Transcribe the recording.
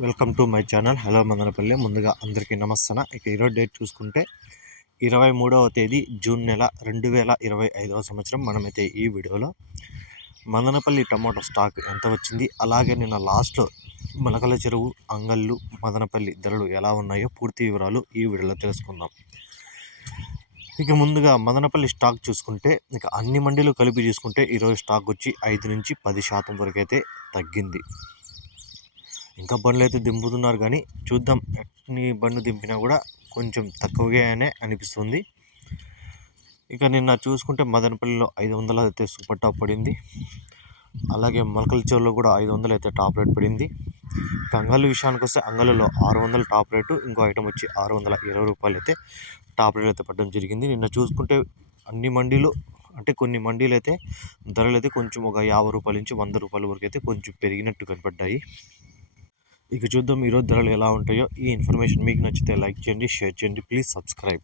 Welcome to my channel. Hello Madanapalle. ముందుగా అందరికీ నమస్తన. ఇక ఈరోజు డేట్ చూసుకుంటే ఇరవై మూడవ తేదీ జూన్ నెల రెండు వేల ఇరవై ఐదవ సంవత్సరం మనమైతే ఈ వీడియోలో. మదనపల్లి టమాటో స్టాక్ ఎంత వచ్చింది? అలాగే నిన్న లాస్ట్లో మొలకల చెరువు అంగళ్ళు మదనపల్లి ధరలు ఎలా ఉన్నాయో పూర్తి వివరాలు ఈ వీడియోలో తెలుసుకుందాం. ఇక ముందుగా మదనపల్లి స్టాక్ చూసుకుంటే ఇక అన్ని మండీలు కలిపి చూసుకుంటే ఈరోజు స్టాక్ వచ్చి ఐదు నుంచి పది శాతం వరకు అయితే తగ్గింది. ఇంకా బండ్లు అయితే దింపుతున్నారు కానీ చూద్దాం ఎన్ని బండ్లు దింపినా కూడా కొంచెం తక్కువగానే అనిపిస్తుంది. ఇక నిన్న చూసుకుంటే మదనపల్లిలో ఐదు వందలు అయితే సూపర్ టాప్ పడింది. అలాగే మొలకల కూడా ఐదు వందలు అయితే టాప్ రేట్ పడింది. ఇక అంగళ్ళు విషయానికి వస్తే అంగళ్ళలో ఆరు వందల టాప్ రేటు ఇంకో ఐటమ్ వచ్చి ఆరు వందల ఇరవై రూపాయలు అయితే టాప్ రేట్ అయితే పడడం జరిగింది. నిన్న చూసుకుంటే అన్ని మండీలు అంటే కొన్ని మండీలు అయితే ధరలు అయితే కొంచెం ఒక యాభై రూపాయల నుంచి వంద రూపాయల వరకు అయితే కొంచెం పెరిగినట్టు కనపడ్డాయి. ఇక చూద్దాం ఈరోజు ధరలు ఎలా ఉంటాయో. ఈ ఇన్ఫర్మేషన్ మీకు నచ్చితే లైక్ చేయండి షేర్ చేయండి. Please subscribe.